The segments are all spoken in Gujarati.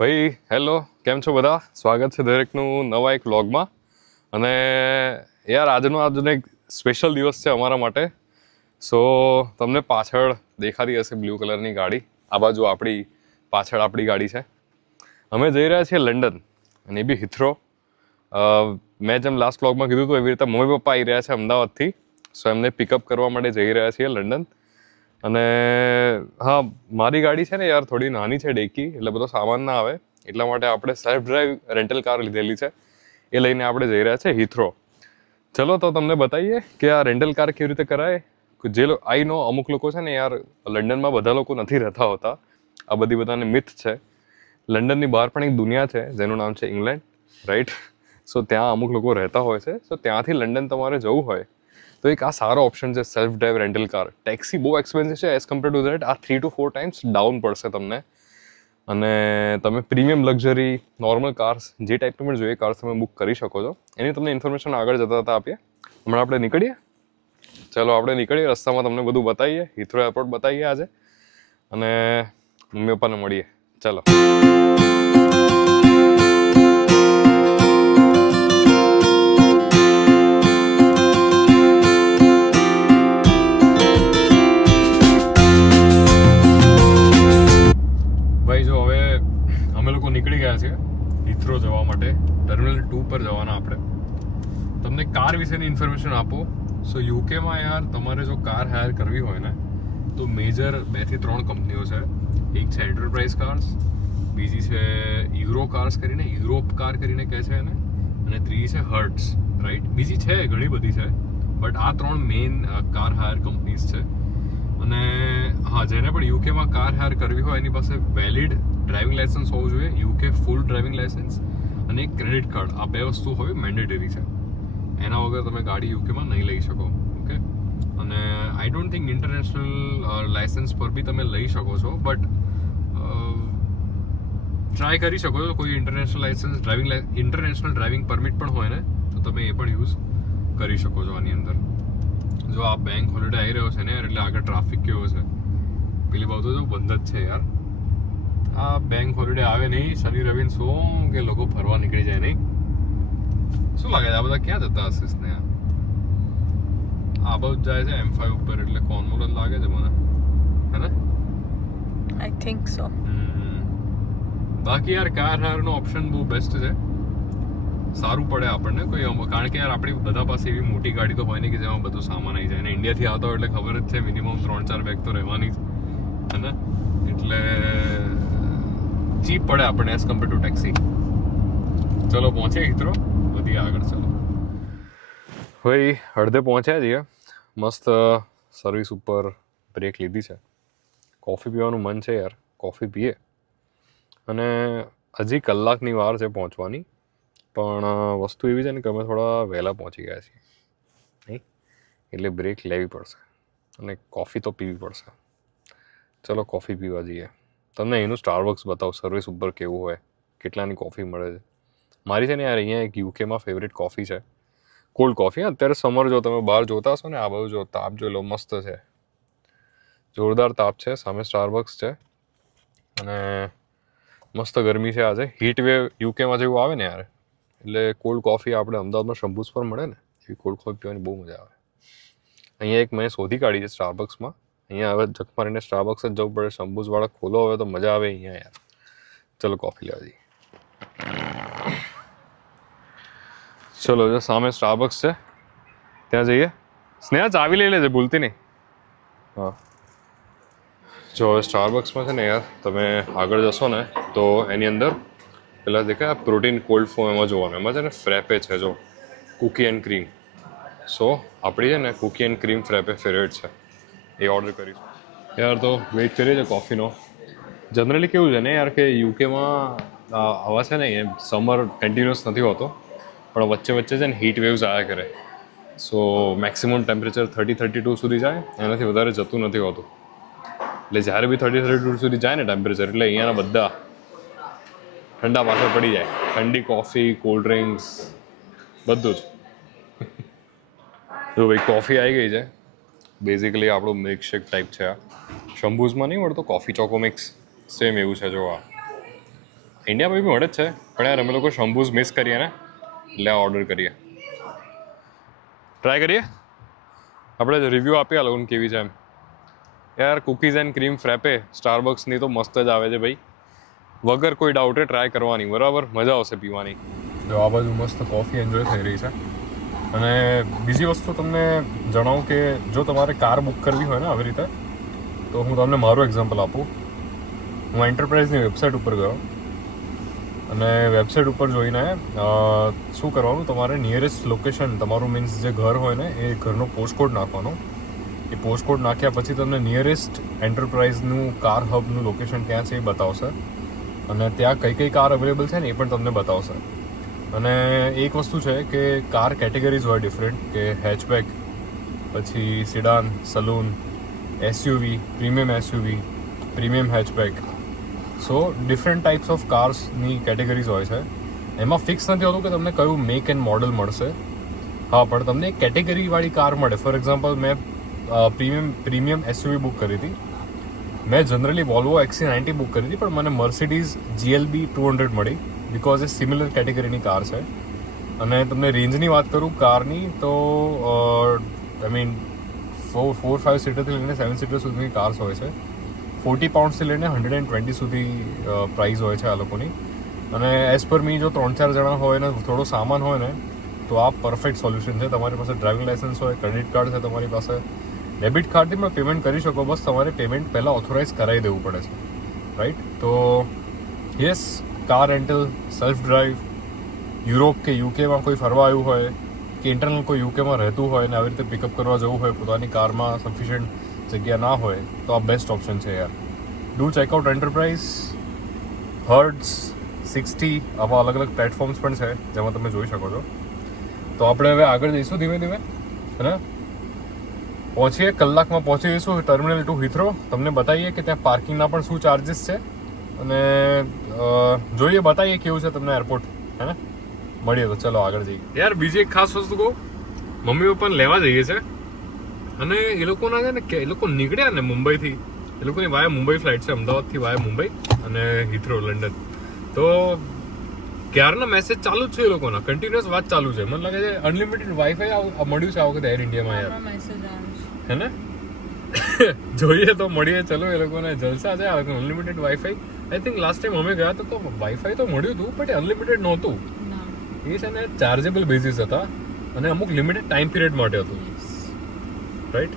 ભાઈ હેલો, કેમ છો બધા? સ્વાગત છે દરેકનું નવા એક વ્લોગમાં. અને યાર આજનો એક સ્પેશિયલ દિવસ છે અમારા માટે. સો તમને પાછળ દેખાતી હશે બ્લુ કલરની ગાડી, આ બાજુ પાછળ આપણી ગાડી છે. અમે જઈ રહ્યા છીએ લંડન, અને એ બી હિથ્રો. મેં જેમ લાસ્ટ વ્લોગમાં કીધું હતું એવી રીતે મમ્મી પપ્પા આવી રહ્યા છે અમદાવાદથી. સો એમને પિકઅપ કરવા માટે જઈ રહ્યા છીએ લંડન. અને હા, મારી ગાડી છે ને યાર થોડી નાની છે, ડેકી, એટલે બધો સામાન ના આવે, એટલા માટે આપણે સેલ્ફ ડ્રાઈવ રેન્ટલ કાર લીધેલી છે. એ લઈને આપણે જઈ રહ્યા છે હિથ્રો. ચલો તો તમને બતાવીએ કે આ રેન્ટલ કાર કેવી રીતે કરાય. આઈ નો અમુક લોકો છે ને યાર લંડનમાં બધા લોકો નથી રહેતા હોતા, આ બધાને મિથ છે. લંડનની બહાર પણ એક દુનિયા છે જેનું નામ છે ઇંગ્લેન્ડ, રાઈટ? સો ત્યાં અમુક લોકો રહેતા હોય છે. સો ત્યાંથી લંડન તમારે જવું હોય તો એક આ સારો ઓપ્શન છે, self drive rental car. Taxi બહુ એક્સપેન્સિવ છે એઝ કમ્પેર ટુ ધેટ. આ 3 to 4 ટાઈમ્સ ડાઉન પડશે તમને. અને તમે પ્રીમિયમ લક્ઝરી નોર્મલ કાર્સ જે ટાઈપની પણ જોઈએ કાર્સ તમે બુક કરી શકો છો. એની તમને ઇન્ફોર્મેશન આગળ જતા આપીએ. હમણાં આપણે નીકળીએ. ચલો આપણે નીકળીએ, રસ્તામાં તમને બધું બતાવીએ, હિથ્રો એરપોર્ટ બતાવીએ આજે, અને મમ્મી પપ્પાને મળીએ. ચલો. ભાઈ જો હવે અમે લોકો નીકળી ગયા છીએ હિથ્રો જવા માટે. ટર્મિનલ 2 પર જવાના આપણે. તમને કાર વિશેની ઇન્ફોર્મેશન આપો. સો યુકેમાં યાર તમારે જો કાર હાયર કરવી હોય ને તો મેજર 2 થી 3 કંપનીઓ છે. એક છે એન્ટરપ્રાઇઝ કાર્સ, બીજી છે યુરો કાર્સ કરીને, યુરોપ કાર કરીને કહે છે એને, અને ત્રીજી છે હર્ટ્સ, રાઈટ? બીજી છે ઘણી બધી છે, બટ આ 3 મેઇન કાર હાયર કંપનીઝ છે. અને હા, જેને પણ યુકેમાં કાર હાયર કરવી હોય એની પાસે વેલિડ ડ્રાઇવિંગ લાયસન્સ હોવું જોઈએ, યુકે ફૂલ ડ્રાઇવિંગ લાયસન્સ, અને એક ક્રેડિટ કાર્ડ. આ 2 વસ્તુ હોવી મેન્ડેટરી છે. એના વગર તમે ગાડી યુકેમાં નહીં લઈ શકો. ઓકે? અને I don't think international licence પર બી તમે લઈ શકો છો, બટ ટ્રાય કરી શકો છો. કોઈ ઇન્ટરનેશનલ ઇન્ટરનેશનલ ડ્રાઇવિંગ પરમિટ પણ હોય ને તો તમે એ પણ યુઝ કરી શકો છો આની અંદર. જો આ બેંક હોલિડે આવી રહ્યો છે ને યાર, એટલે આગળ ટ્રાફિક કેવો છે. પેલી બાજુ તો બંધ જ છે યાર. આ બેંક હોલિડે આવે નહીં, શનિ રવિ શું કે લોકો ફરવા નીકળી જાય નહીં. શું લાગે છે આ બધા ક્યાં જતા હશે સ્નેહા? આ બાજુ જાય છે M5 ઉપર, એટલે કોર્નવોલ જ લાગે છે મને, હે ને? I think so. બાકી યાર કાર હાયર નો ઓપ્શન બહુ બેસ્ટ છે. સારું પડે આપણને કારણ કે યાર આપણી બધા પાસે એવી મોટી ગાડી તો હોય નહીં કે જેમાં બધું સામાન આવી જાય. અને ઇન્ડિયાથી આવતા હોય એટલે ખબર જ છે મિનિમમ 3-4 બેગ તો રહેવાની જ, હે ને? એટલે ચીપ પડે આપણને એઝ કમ્પેર ટુ ટેક્સી. ચલો પહોંચીએ હિથ્રો, વધીએ આગળ. ચલો ભાઈ, અડધે પહોંચ્યા છીએ. મસ્ત સર્વિસ ઉપર બ્રેક લીધી છે. કોફી પીવાનું મન છે યાર, કોફી પીએ. અને હજી કલાકની વાર છે પહોંચવાની, પણ વસ્તુ એવી છે ને કે અમે થોડા વહેલા પહોંચી ગયા છીએ નહીં, એટલે બ્રેક લેવી પડશે અને કોફી તો પીવી પડશે. ચલો કોફી પીવા જઈએ. તમને એનું સ્ટારબક્સ બતાવો સર્વિસ ઉપર કેવું હોય, કેટલાની કોફી મળે છે. મારી છે ને યાર અહીંયા એક યુકેમાં ફેવરેટ કોફી છે, કોલ્ડ કોફી. અત્યારે સમર જો તમે બહાર જોતા હશો ને, આ બાજુ જો તાપ જોઈ લો, મસ્ત છે, જોરદાર તાપ છે. સામે સ્ટારબક્સ છે અને મસ્ત ગરમી છે આજે. હીટ વેવ યુકેમાં જેવું આવે ને યાર, એટલે કોલ્ડ કોફી આપણે અમદાવાદમાં શંભુસ પર મળે ને એવી કોલ્ડ કોફી પીવાની બહુ મજા આવે. અહીંયા એક મેં શોધી કાઢી છે સ્ટારબક્સમાં. અહીંયા હવે જખ મારીને સ્ટારબક્સ જ જવું પડે. શંભુસવાળા ખોલો હવે તો મજા આવે અહીંયા યાર. ચલો કોફી લેવા જઈએ. ચલો જો સામે સ્ટારબક્સ છે, ત્યાં જઈએ. સ્નેહા ચાવી લઈ લેજે ભૂલતી નહીં. હા, જો હવે સ્ટારબક્સમાં છે ને યાર તમે આગળ જશો ને તો એની અંદર પેલા દેખાય પ્રોટીન કોલ્ડ ફોમ, એમાં જોવાનું. એમાં છે ને ફ્રેપે છે, જો કૂકી એન્ડ ક્રીમ. સો આપણી છે ને કૂકી એન્ડ ક્રીમ ફ્રેપે ફેવરેટ છે, એ ઓર્ડર કરીશું યાર. તો વેઇટ કરીએ છીએ કોફીનો. જનરલી કેવું છે ને યાર કે યુકેમાં આવા છે ને એ સમર કન્ટિન્યુઅસ નથી હોતો, પણ વચ્ચે વચ્ચે છે ને હીટ વેવ્સ આવ્યા કરે. સો મેક્સિમમ ટેમ્પરેચર 30-32 સુધી જાય, એનાથી વધારે જતું નથી હોતું. એટલે જ્યારે બી 30-32 સુધી જાય ને ટેમ્પરેચર, એટલે અહીંયાના બધા ઠંડા પાછળ પડી જાય. ઠંડી કોફી, કોલ્ડ ડ્રિંક્સ, બધું જ. જો ભાઈ કોફી આવી ગઈ છે. બેઝિકલી આપણું મિલ્કશેક ટાઈપ છે આ. શંભુસમાં નહીં મળતો કોફી ચોકો મિક્સ, સેમ એવું છે. જો આ ઇન્ડિયામાં બી મળે જ છે પણ યાર અમે લોકો શંભૂઝ મિસ કરીએ ને એટલે ઓર્ડર કરીએ. ટ્રાય કરીએ આપણે રિવ્યૂ આપીએ આ લોકોને કેવી છે એમ. યાર કુકીઝ એન્ડ ક્રીમ ફ્રેપે સ્ટારબક્સની તો મસ્ત જ આવે છે ભાઈ, વગર કોઈ ડાઉટે ટ્રાય કરવાની, બરાબર મજા આવશે પીવાની. જો આ બાજુ મસ્ત કોફી એન્જોય થઈ રહી છે. અને બીજી વસ્તુ તમને જણાવું કે જો તમારે કાર બુક કરવી હોય ને આવી રીતે, તો હું તમને મારું એક્ઝામ્પલ આપું. હું એન્ટરપ્રાઇઝની વેબસાઇટ ઉપર ગયો અને વેબસાઇટ ઉપર જોઈને શું કરવાનું, તમારે નિયરેસ્ટ લોકેશન, તમારું મીન્સ જે ઘર હોય ને એ ઘરનો પોસ્ટકોડ નાખવાનો. એ પોસ્ટકોડ નાખ્યા પછી તમને નિયરેસ્ટ એન્ટરપ્રાઇઝનું કાર હબનું લોકેશન ક્યાં છે એ બતાવશે અને ત્યાં કઈ કઈ કાર અવેલેબલ છે ને એ પણ તમને બતાવશે. અને એક વસ્તુ છે કે કાર કેટેગરીઝ હોય ડિફરન્ટ, કે હેચબેક, પછી sedan, saloon, SUV, premium SUV, premium hatchback. So different types of કાર્સની કેટેગરીઝ હોય છે. એમાં ફિક્સ નથી હોતું કે તમને કયું મેક એન્ડ મોડલ મળશે. હા, પણ તમને એક કેટેગરીવાળી કાર મળે. ફોર એક્ઝામ્પલ મેં પ્રીમિયમ એસયુવી બુક કરી હતી. મેં જનરલી વોલ્વો XC90 બુક કરી હતી, પણ મને મર્સિડીઝ GLB 200 મળી, બિકોઝ એ સિમિલર કેટેગરીની કાર છે. અને તમને રેન્જની વાત કરું કારની, તો આઈ મીન 4-5 સીટરથી લઈને 7 સીટર સુધીની કાર્સ હોય છે. 40 પાઉન્ડથી લઈને 120 સુધી પ્રાઇસ હોય છે આ લોકોની. અને એઝ પર મી જો 3-4 જણા હોય ને થોડો સામાન હોય ને તો આ પરફેક્ટ સોલ્યુશન છે. તમારી પાસે ડ્રાઇવિંગ લાઇસન્સ હોય, ક્રેડિટ કાર્ડ છે તમારી પાસે, ડેબિટ કાર્ડથી પણ પેમેન્ટ કરી શકો, બસ તમારે પેમેન્ટ પહેલાં ઓથોરાઇઝ કરાવી દેવું પડે છે, રાઈટ? તો yes, car rental, self drive, Europe કે યુકેમાં કોઈ ફરવા આવ્યું હોય કે ઇન્ટરનલ કોઈ યુકેમાં રહેતું હોય ને આવી રીતે પિકઅપ કરવા જવું હોય, પોતાની કારમાં સફિશિયન્ટ જગ્યા ના હોય, તો આ બેસ્ટ ઓપ્શન છે યાર. ડુ ચેકઆઉટ એન્ટરપ્રાઇઝ, હર્ટ્સ, 60, આવા અલગ અલગ પ્લેટફોર્મ્સ પણ છે જેમાં તમે જોઈ શકો છો. તો આપણે હવે આગળ જઈશું ધીમે ધીમે, હે, પહોંચીએ, કલાકમાં પહોંચી જઈશું ટર્મિનલ 2 હિથ્રો. તમને બતાવીએ કે ત્યાં પાર્કિંગના પણ શું ચાર્જીસ છે અને જોઈએ, બતાવીએ કેવું છે તમને એરપોર્ટ, હે ને? મળીએ તો ચલો આગળ જઈએ. યાર બીજી એક ખાસ વસ્તુ કહું, મમ્મી પપ્પાને લેવા જઈએ છે અને એ લોકોના છે ને કે એ લોકો નીકળ્યા ને મુંબઈથી, એ લોકોની વાયા મુંબઈ ફ્લાઇટ છે, અમદાવાદથી વાયા મુંબઈ અને હિથ્રો લંડન. તો ક્યારના મેસેજ ચાલુ જ છે એ લોકોના, કન્ટિન્યુઅસ વાત ચાલુ છે. મને લાગે છે અનલિમિટેડ વાઈફાઈ મળ્યું છે આ વખતે એર ઇન્ડિયામાં યાર, હે ને? જોઈએ તો મળીએ, ચલો. એ લોકોને જલસા છે આ unlimited wifi. I think last time અમે ગયા તો વાઈફાઈ તો મળ્યું હતું બટ અનલિમિટેડ નહોતું. એ છે ને ચાર્જેબલ બેઝિસ હતા અને અમુક લિમિટેડ ટાઈમ પીરિયડ માટે હતું, રાઈટ?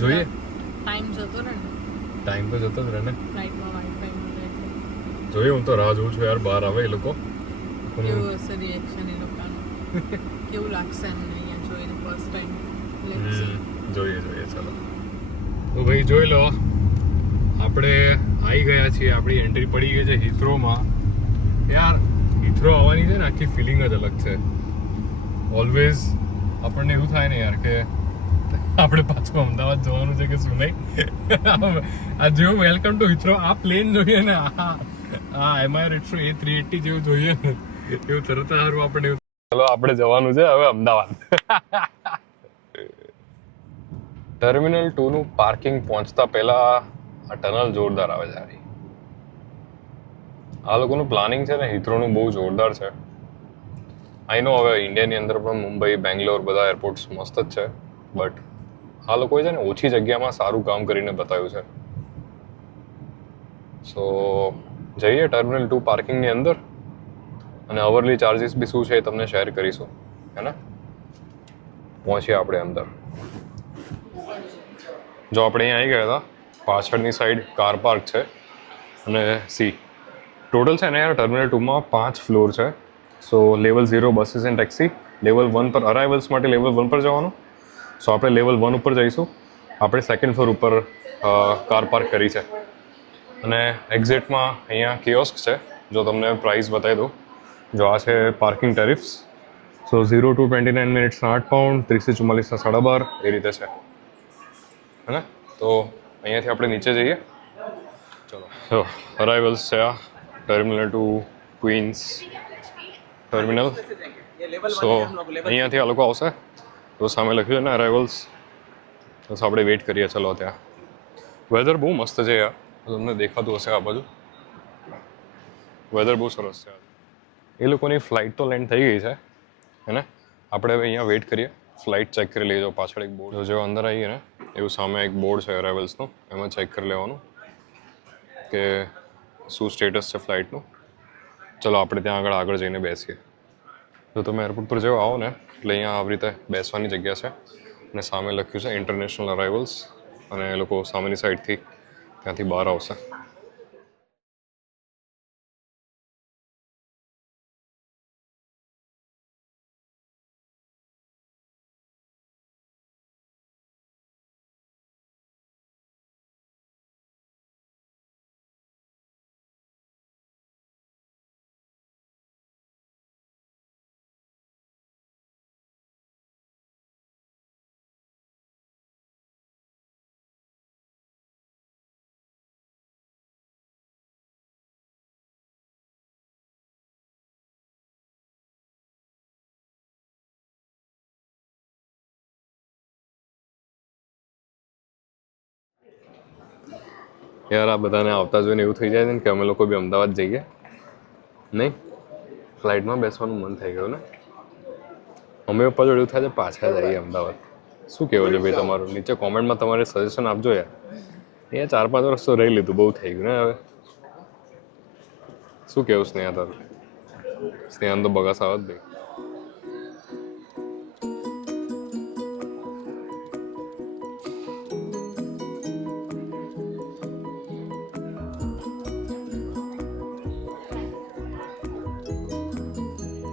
જોઈએ, ટાઈમ જતો રહે ને, ટાઈમ તો જતો જ રહે ને. ફ્લાઇટમાં વાઈફાઈ મળે એટલે જોઈએ, હું તો રાહ જોઉં છું યાર, બહાર આવે એ લોકો. કેવું હશે રિએક્શન એ લોકોનું, કેવું લાગશે એમને અહીંયા જોઈને ફર્સ્ટ ટાઈમ. જોઈએ ચલો. તો ભાઈ જોઈ લો, આપણે આવી ગયા છીએ, આપણી એન્ટ્રી પડી ગઈ છે હિથ્રોમાં. યાર હિથ્રો આવવાની છે ને આખી ફિલિંગ જ અલગ છે. ઓલવેઝ આપણને એવું થાય ને યાર કે આપણે પાછું અમદાવાદ જવાનું છે કે શું નહીં. આ જેવું વેલકમ ટુ હિથ્રો, આ પ્લેન જોઈએ ને, આ એમઆઈ રેટ્રો A380 જેવું જોઈએ ને, એવું તરત સારું આપણે. ચલો આપણે જવાનું છે હવે અમદાવાદ. ટર્મિનલ 2 નું પાર્કિંગ પહોંચતા પહેલા આ ટનલ જોરદાર આવે છે. આ લોકોનું પ્લાનિંગ છે ને હિથ્રોનું બહુ જોરદાર છે. આઈ નો હવે ઇન્ડિયાની અંદર પણ મુંબઈ, બેંગ્લોર બધા એરપોર્ટ્સ મસ્ત જ છે, બટ આ લોકોએ છે ને ઓછી જગ્યામાં સારું કામ કરીને બતાવ્યું છે. સો જઈએ ટર્મિનલ 2 પાર્કિંગની અંદર અને અવરલી ચાર્જીસ બી શું છે એ તમને શેર કરીશું, હે ને? પહોંચીએ આપણે અંદર. જો આપણે અહીંયા આવી ગયા હતા, પાછળની સાઈડ કાર પાર્ક છે અને સી ટોટલ છે ને યાર ટર્મિનલ 2માં 5 ફ્લોર છે. So level 0 buses and taxi, level 1 પર અરાઇવલ્સ માટે લેવલ 1 પર જવાનું. સો આપણે લેવલ 1 ઉપર જઈશું. આપણે સેકન્ડ ફ્લોર ઉપર કાર પાર્ક કરી છે અને એક્ઝેક્ટમાં અહીંયા કિયોસ્ક છે. જો તમને પ્રાઇસ બતાવી દઉં, જો આ છે પાર્કિંગ ટેરિફ્સ. સો 0 to 29 મિનિટ્સના 8 પાઉન્ડ, 30 થી 44ના 12.5 એ રીતે છે, હે ને? તો અહીંયાથી આપણે નીચે જઈએ. ચલો, અરાઇવલ્સ છે આ ટર્મિનલ 2 ક્વીન્સ ટર્મિનલ. સો અહીંયાથી આ લોકો આવશે તો સામે લખ્યું છે ને અરાઇવલ્સ. બસ આપણે વેઇટ કરીએ. ચલો, ત્યાં વેધર બહુ મસ્ત છે યાર, તમને દેખાતું હશે આ બાજુ. વેધર બહુ સરસ છે. એ લોકોની ફ્લાઇટ તો લેન્ડ થઈ ગઈ છે હે ને. આપણે હવે અહીંયા વેઇટ કરીએ, ફ્લાઇટ ચેક કરી લઈએ. જો પાછળ એક બોર્ડ, જો અંદર આવીએ ને એવું સામે એક બોર્ડ છે અરાઇવલ્સનું, એમાં ચેક કરી લેવાનું કે શું સ્ટેટસ છે ફ્લાઇટનું. ચલો આપણે ત્યાં આગળ જઈને બેસીએ. જો તમે એરપોર્ટ પર જેવો આવો ને એટલે અહીંયા આવી રીતે બેસવાની જગ્યા છે અને સામે લખ્યું છે ઇન્ટરનેશનલ અરાઇવલ્સ, અને એ લોકો સામેની સાઈડથી ત્યાંથી બહાર આવશે. યાર આ બધાને આવતા જોઈને એવું થઈ જાય છે ને કે અમે લોકો બી અમદાવાદ જઈએ. નહીં, ફ્લાઇટમાં બેસવાનું મન થઈ ગયું ને. મમ્મી પપ્પા જોડે એવું થાય છે પાછા જઈએ અમદાવાદ. શું કહેવું છે ભાઈ તમારું? નીચે કોમેન્ટમાં તમારે સજેશન આપજો યાર. અહીંયા 4-5 વર્ષ તો રહી લીધું, બહુ થઈ ગયું ને હવે. શું કહેવું સ્નેહા તારું? સ્નેહાને તો બગાસ આવે જ ભાઈ.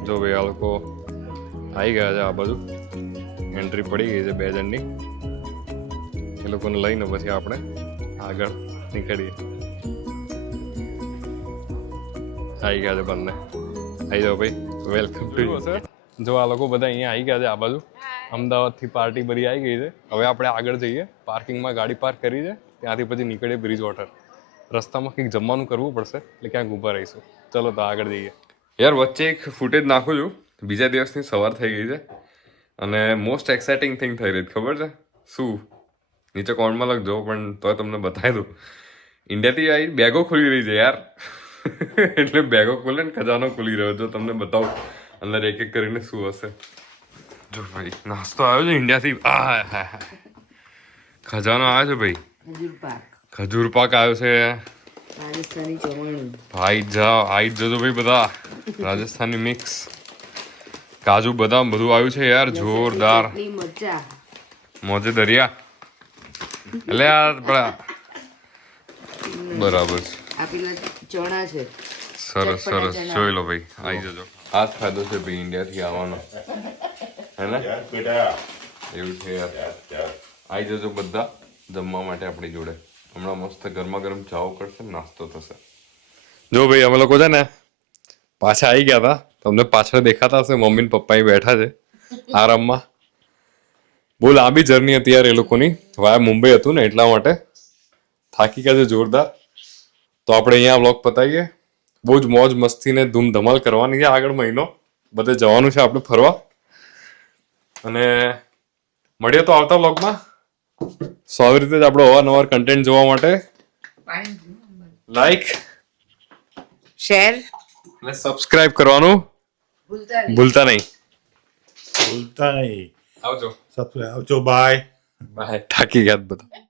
જો ભાઈ આ લોકો આવી ગયા છે આ બાજુ, એન્ટ્રી પડી ગઈ છે 2 જણની. એ લોકોને લઈને પછી આપણે આગળ નીકળીએ. આવી ગયા છે બંને. આવી જાઓ ભાઈ, વેલકમ ટુ સર. જો આ લોકો બધા અહીંયા આવી ગયા છે આ બાજુ. અમદાવાદથી પાર્ટી બધી આવી ગઈ છે. હવે આપણે આગળ જઈએ, પાર્કિંગમાં ગાડી પાર્ક કરી છે, ત્યાંથી પછી નીકળીએ બ્રિજ વોટર. રસ્તામાં કંઈક જમવાનું કરવું પડશે એટલે ક્યાંક ઊભા રહીશું. ચલો તો આગળ જઈએ. યાર વચ્ચે એક ફૂટેજ નાખું છું. બીજા દિવસની સવાર થઈ ગઈ છે અને મોસ્ટ એક્સાઇટિંગ થિંગ થઈ રહી છે. ખબર છે શું? નીચે કોમેન્ટમાં લખજો, પણ તોય તમને બતાવી દઉં. ઇન્ડિયાથી આવી બેગો ખુલી રહી છે યાર. એટલે બેગો ખોલે ને ખજાનો ખુલી રહ્યો. જો તમને બતાવું અંદર એક એક કરીને શું હશે. જો ભાઈ નાસ્તો આવ્યો છે ઇન્ડિયાથી. આ ખજાનો આવ્યો છે ભાઈ. ખજૂર પાક આવ્યો છે. રાજસ્થાની ચવાણું ભાઈ જાઓ, આઈ જજો ભાઈ બધા. રાજસ્થાની મિક્સ કાજુ બદામ બધું આવ્યું છે યાર, જોરદાર. મોજે દરિયા એટલે યાર બરાબર છે. આ પેલા ચણા છે. સરસ સરસ, જોઈ લો ભાઈ, આવી જજો. આ જ ફાયદો છે ભાઈ ઇન્ડિયાથી આવવાનો, હે ને? એવું છે યાર. આવી જજો બધા જમવા માટે આપણી જોડે. હમણાં મસ્ત ગરમા ગરમ ચાવ કરશે, નાસ્તો થશે. જો ભાઈ અમે લોકો છે ને પાછા આવી ગયા હતા. તમને પાછળ દેખાતા હશે મમ્મી ને પપ્પા બેઠા છે આરામમાં. બહુ લાંબી જર્ની હતી યાર એ લોકોની. વાયા મુંબઈ હતું ને એટલા માટે થાકી ગયા છે જોરદાર. તો આપણે અહીંયા વ્લોગ પતાવીએ. બહુ જ મોજ મસ્તી ને ધૂમ ધમાલ કરવાની છે. આગળ મહિનો બધે જવાનું છે આપણે ફરવા. અને મળીએ તો આવતા વ્લોગમાં. સો આવી રીતે જ આપણો અવારનવાર કન્ટેન્ટ જોવા માટે લાઈક, શેર અને સબસ્ક્રાઇબ કરવાનું ભૂલતા નહીં. ભૂલતા નહીં. આવજો. આવજો. બાય. બાય. થાકી ગયા બધા.